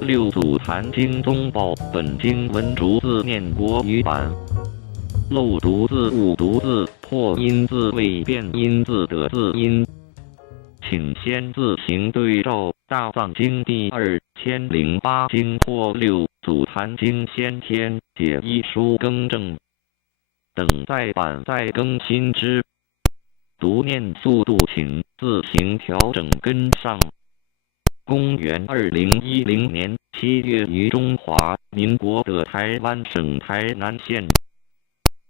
六祖坛经宗报本经文逐字念国语版。漏读字误读字破音字未变音字的字音，请先自行对照《大藏经》第2008经或六祖坛经先天解一书更正，等再版再更新之。读念速度请自行调整跟上。公元2010年7月于中华民国的台湾省台南县